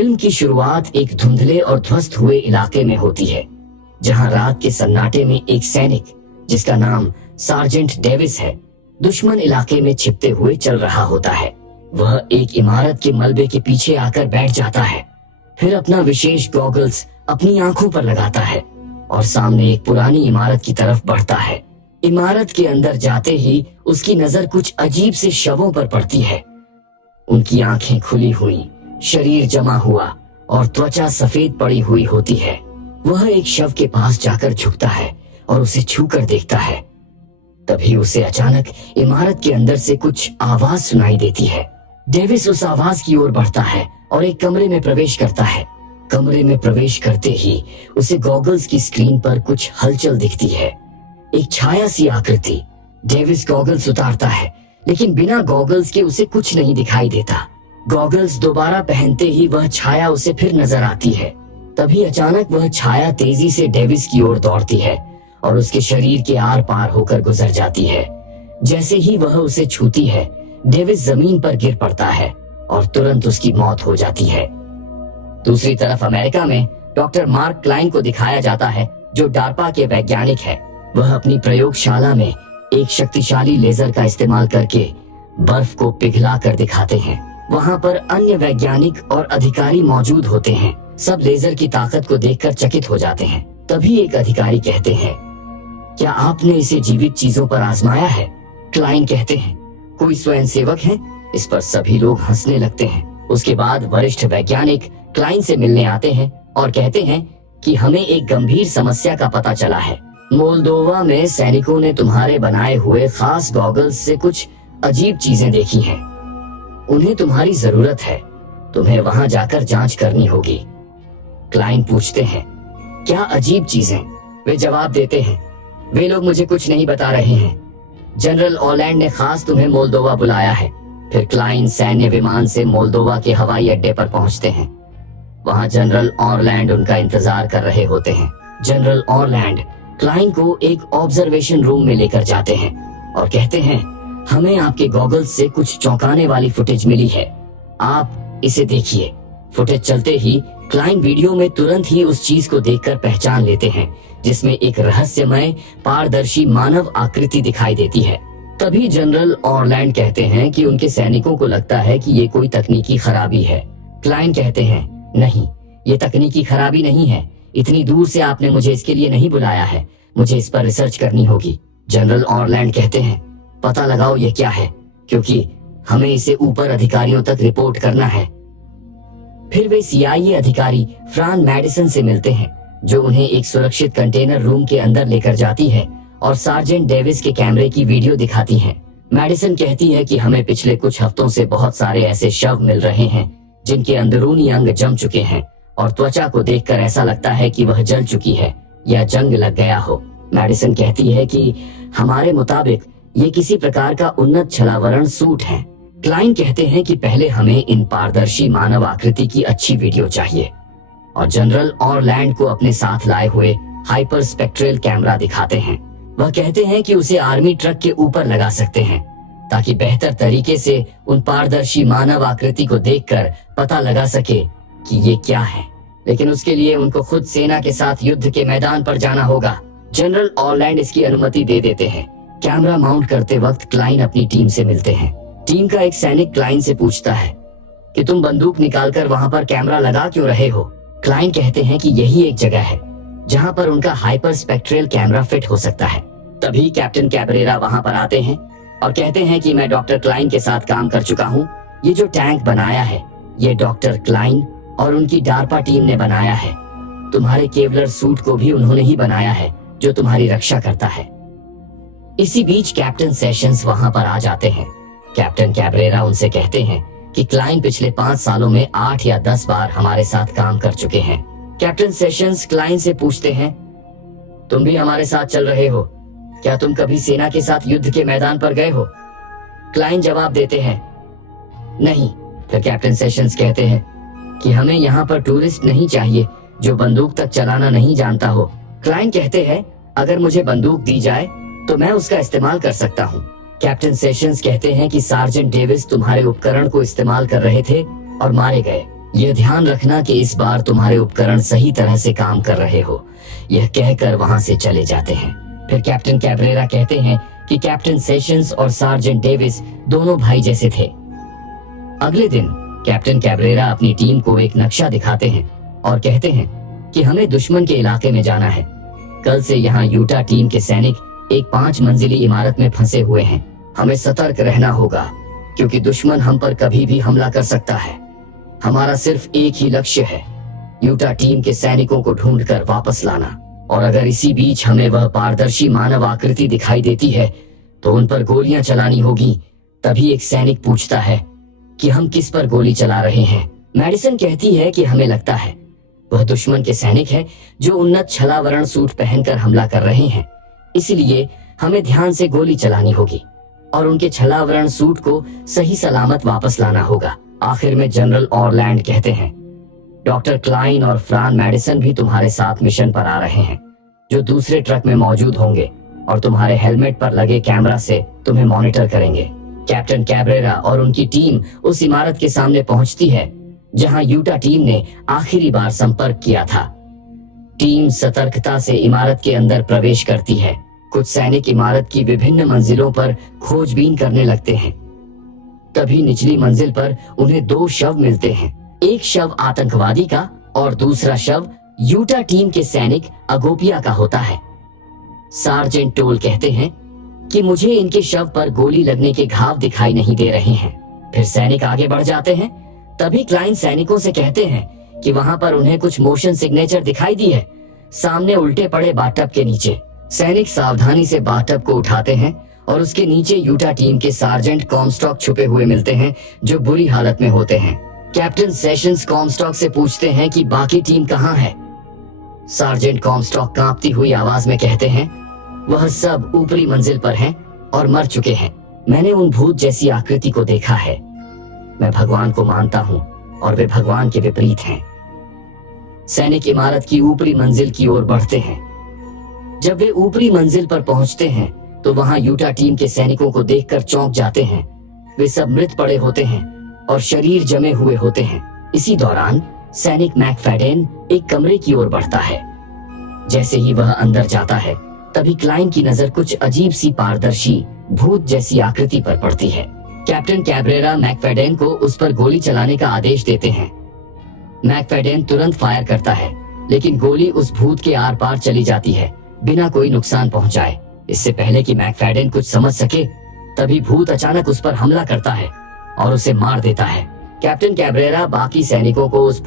Film की शुरुआत एक धुंधले और ध्वस्त हुए इलाके में होती है, जहां रात के सन्नाटे में एक सैनिक जिसका नाम सार्जेंट डेविस है, दुश्मन इलाके में छिपते हुए चल रहा होता है। वह एक इमारत के मलबे के पीछे आकर बैठ जाता है, फिर अपना विशेष गॉगल्स अपनी आंखों पर लगाता है और सामने एक पुरानी इमारत की तरफ बढ़ता है। इमारत के अंदर जाते ही उसकी नजर कुछ अजीब से शवों पर पड़ती है। उनकी आंखें खुली हुई, शरीर जमा हुआ और त्वचा सफेद पड़ी हुई होती है। वह एक शव के पास जाकर झुकता है और उसे छूकर देखता है। तभी उसे अचानक इमारत के अंदर से कुछ आवाज सुनाई देती है। डेविस उस आवाज की ओर बढ़ता है और एक कमरे में प्रवेश करता है। कमरे में प्रवेश करते ही उसे गॉगल्स की स्क्रीन पर कुछ हलचल दिखती है, एक छाया सी आकृति। डेविस गॉगल्स उतारता है, लेकिन बिना गॉगल्स के उसे कुछ नहीं दिखाई देता। गॉगल्स दोबारा पहनते ही वह छाया उसे फिर नजर आती है। तभी अचानक वह छाया तेजी से डेविस की ओर दौड़ती है और उसके शरीर के आर पार होकर गुजर जाती है। जैसे ही वह उसे छूती है, डेविस जमीन पर गिर पड़ता है और तुरंत उसकी मौत हो जाती है। दूसरी तरफ अमेरिका में डॉक्टर मार्क क्लाइन को दिखाया जाता है, जो डार्पा के वैज्ञानिक है। वह अपनी प्रयोगशाला में एक शक्तिशाली लेजर का इस्तेमाल करके बर्फ को पिघला कर दिखाते हैं। वहां पर अन्य वैज्ञानिक और अधिकारी मौजूद होते हैं। सब लेजर की ताकत को देखकर चकित हो जाते हैं। तभी एक अधिकारी कहते हैं, क्या आपने इसे जीवित चीजों पर आजमाया है? क्लाइन कहते हैं, कोई स्वयंसेवक है? इस पर सभी लोग हंसने लगते हैं। उसके बाद वरिष्ठ वैज्ञानिक क्लाइन से मिलने आते हैं और कहते हैं कि हमें एक गंभीर समस्या का पता चला है। मोल्दोवा में सैनिकों ने तुम्हारे बनाए हुए खास गॉगल्स से कुछ अजीब चीजें देखी हैं। उन्हें तुम्हारी जरूरत है। तुम्हें वहां जाकर जांच करनी होगी। क्लाइन पूछते हैं, क्या अजीब चीजें? वे जवाब देते हैं, वे लोग मुझे कुछ नहीं बता रहे हैं। जनरल ऑलैंड ने खास तुम्हें मोल्दोवा बुलाया है। फिर क्लाइन सैन्य विमान से मोल्दोवा के हवाई अड्डे पर पहुंचते हैं। वहां जनरल ऑरलैंड उनका इंतजार कर रहे होते हैं। जनरल ऑरलैंड क्लाइन को एक ऑब्जर्वेशन रूम में लेकर जाते हैं और कहते हैं, हमें आपके गॉगल्स से कुछ चौंकाने वाली फुटेज मिली है, आप इसे देखिए। फुटेज चलते ही क्लाइन वीडियो में तुरंत ही उस चीज को देखकर पहचान लेते हैं, जिसमें एक रहस्यमय पारदर्शी मानव आकृति दिखाई देती है। तभी जनरल ऑरलैंड कहते हैं कि उनके सैनिकों को लगता है कि ये कोई तकनीकी खराबी है। क्लाइन कहते हैं, नहीं, ये तकनीकी खराबी नहीं है। इतनी दूर से आपने मुझे इसके लिए नहीं बुलाया है। मुझे इस पर रिसर्च करनी होगी। जनरल ऑरलैंड कहते हैं, पता लगाओ ये क्या है, क्योंकि हमें इसे ऊपर अधिकारियों तक रिपोर्ट करना है। फिर वे CIA अधिकारी फ्रान मैडिसन से मिलते हैं, जो उन्हें एक सुरक्षित कंटेनर रूम के अंदर लेकर जाती है और सार्जेंट डेविस के कैमरे की वीडियो दिखाती है। मैडिसन कहती है कि हमें पिछले कुछ हफ्तों से बहुत सारे ऐसे शव मिल रहे हैं जिनके अंदरूनी अंग जम चुके हैं और त्वचा को देखकर ऐसा लगता है कि वह जल चुकी है या जंग लग गया हो। मैडिसन कहती है कि हमारे मुताबिक ये किसी प्रकार का उन्नत छलावरण सूट है। क्लाइन कहते हैं कि पहले हमें इन पारदर्शी मानव आकृति की अच्छी वीडियो चाहिए और जनरल ऑरलैंड को अपने साथ लाए हुए हाइपर स्पेक्ट्रल कैमरा दिखाते हैं। वह कहते हैं कि उसे आर्मी ट्रक के ऊपर लगा सकते हैं ताकि बेहतर तरीके से उन पारदर्शी मानव आकृति को देखकर पता लगा सके कि ये क्या है। लेकिन उसके लिए उनको खुद सेना के साथ युद्ध के मैदान पर जाना होगा। जनरल ऑरलैंड इसकी अनुमति दे देते हैं। कैमरा माउंट करते वक्त क्लाइन अपनी टीम से मिलते हैं। टीम का एक सैनिक क्लाइन से पूछता है कि तुम बंदूक निकालकर वहां पर कैमरा लगा क्यों रहे हो? क्लाइन कहते हैं कि यही एक जगह है जहां पर उनका हाइपर स्पेक्ट्रल कैमरा फिट हो सकता है। तभी कैप्टन कैबरेरा वहां पर आते हैं और कहते हैं कि मैं डॉक्टर क्लाइन के साथ काम कर चुका हूँ। ये जो टैंक बनाया है, ये डॉक्टर क्लाइन और उनकी डार्पा टीम ने बनाया है। तुम्हारे केवलर सूट को भी उन्होंने ही बनाया है, जो तुम्हारी रक्षा करता है। इसी बीच कैप्टन सेशंस वहां पर आ जाते हैं। कैप्टन कैबरेरा उनसे कहते हैं कि क्लाइन पिछले 5 सालों में 8 या 10 बार हमारे साथ काम कर चुके हैं। कैप्टन सेशंस क्लाइन से पूछते हैं, तुम भी हमारे साथ चल रहे हो? क्या तुम कभी सेना के साथ युद्ध के मैदान पर गए हो? क्लाइन जवाब देते हैं, नहीं। फिर कैप्टन सेशंस कहते हैं कि हमें यहाँ पर टूरिस्ट नहीं चाहिए जो बंदूक तक चलाना नहीं जानता हो। क्लाइन कहते हैं, अगर मुझे बंदूक दी जाए तो मैं उसका इस्तेमाल कर सकता हूँ। कैप्टन सेशंस कहते हैं कि सार्जेंट डेविस तुम्हारे उपकरण को इस्तेमाल कर रहे थे और मारे गए। यह ध्यान रखना कि इस बार तुम्हारे उपकरण सही तरह से काम कर रहे हो। यह कहकर वहां से चले जाते हैं। फिर कैप्टन कैब्रेरा कहते हैं कि कैप्टन सेशंस और सार्जेंट डेविस दोनों भाई जैसे थे। अगले दिन कैप्टन कैब्रेरा अपनी टीम को एक नक्शा दिखाते हैं और कहते हैं कि हमें दुश्मन के इलाके में जाना है। कल से यहाँ यूटा टीम के सैनिक एक 5 मंजिली इमारत में फंसे हुए हैं। हमें सतर्क रहना होगा क्योंकि दुश्मन हम पर कभी भी हमला कर सकता है। हमारा सिर्फ एक ही लक्ष्य है, यूटा टीम के सैनिकों को ढूंढकर वापस लाना। और अगर इसी बीच हमें वह पारदर्शी मानव आकृति दिखाई देती है तो उन पर गोलियां चलानी होगी। तभी एक सैनिक पूछता है कि हम किस पर गोली चला रहे हैं। मैडिसन कहती है कि हमें लगता है वह दुश्मन के सैनिक है जो उन्नत छलावरण सूट पहनकर हमला कर रहे हैं। इसलिए हमें ध्यान से गोली चलानी होगी और उनके छलावरण सूट को सही सलामत वापस लाना होगा। आखिर में जनरल ऑरलैंड कहते हैं, डॉक्टर क्लाइन और फ्रान मैडिसन भी तुम्हारे साथ मिशन पर आ रहे हैं, जो दूसरे ट्रक में मौजूद होंगे और तुम्हारे हेलमेट पर लगे कैमरा से तुम्हें मॉनिटर करेंगे। कैप्टन कैब्रेरा और उनकी टीम उस इमारत के सामने पहुंचती है जहां यूटा टीम ने आखिरी बार संपर्क किया था। टीम सतर्कता से इमारत के अंदर प्रवेश करती है। कुछ सैनिक इमारत की विभिन्न मंजिलों पर खोजबीन करने लगते हैं। तभी निचली मंजिल पर उन्हें 2 शव मिलते हैं। एक शव आतंकवादी का और दूसरा शव यूटा टीम के सैनिक अगोपिया का होता है। सार्जेंट टोल कहते हैं कि मुझे इनके शव पर गोली लगने के घाव दिखाई नहीं दे रहे हैं। फिर सैनिक आगे बढ़ जाते हैं। तभी क्लाइन सैनिकों से कहते हैं कि वहां पर उन्हें कुछ मोशन सिग्नेचर दिखाई दी है, सामने उल्टे पड़े बाथटब के नीचे। सैनिक सावधानी से बाथटब को उठाते हैं और उसके नीचे यूटा टीम के सार्जेंट कॉमस्टॉक छुपे हुए मिलते हैं, जो बुरी हालत में होते हैं। कैप्टन सेशंस कॉमस्टॉक से पूछते हैं कि बाकी टीम कहाँ है। सार्जेंट कॉमस्टॉक कांपती हुई आवाज में कहते हैं, वह सब ऊपरी मंजिल पर हैं और मर चुके हैं। मैंने उन भूत जैसी आकृति को देखा है। मैं भगवान को मानता हूँ और वे भगवान के विपरीत हैं। सैनिक इमारत की ऊपरी मंजिल की ओर बढ़ते हैं। जब वे ऊपरी मंजिल पर पहुंचते हैं तो वहां यूटा टीम के सैनिकों को देखकर चौंक जाते हैं। वे सब मृत पड़े होते हैं और शरीर जमे हुए होते हैं। इसी दौरान सैनिक मैकफेडेन एक कमरे की ओर बढ़ता है। जैसे ही वह अंदर जाता है तभी क्लाइन की नजर कुछ अजीब सी पारदर्शी भूत जैसी आकृति पर पड़ती है। कैप्टन कैब्रेरा मैकफेडेन को उस पर गोली चलाने का आदेश देते हैं। मैकफेडेन तुरंत फायर करता है, लेकिन गोली उस भूत के आर पार चली जाती है बिना कोई नुकसान पहुंचाए। इससे पहले कि मैकफेडेन कुछ समझ सके तभी भूत अचानक उस पर हमला करता है और उसे मार देता है। कैप्टन कैब्रेरा बाकी सैनिकों को उस